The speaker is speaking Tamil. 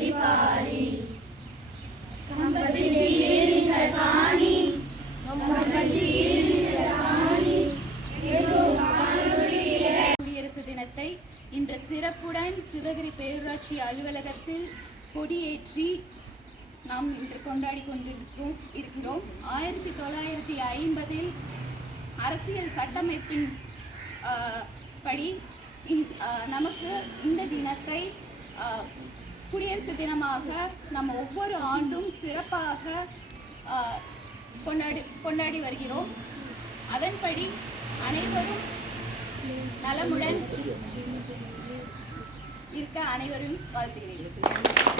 மணி पारी பாரி கம்பத்தின் ஈரிசல் பாணி கம்பத்தின் குடியரசு தினத்தை இன்று சிறப்புடன் சிவகிரி பேரூராட்சி அலுவலகத்தில் கொடியேற்றி நாம் இன்று கொண்டாடி கொண்டிருக்கிறோம் இருக்கிறோம். ஆயிரத்தி தொள்ளாயிரத்தி ஐம்பதில் அரசியல் சட்டமைப்பின் படி இந்- நமக்கு இந்த தினத்தை குடியரசு தினமாக நம்ம ஒவ்வொரு ஆண்டும் சிறப்பாக கொண்டாடி கொண்டாடி வருகிறோம். அதன்படி அனைவரும் நலமுடன் இருக்க அனைவரும் வாழ்த்துகிறேன்.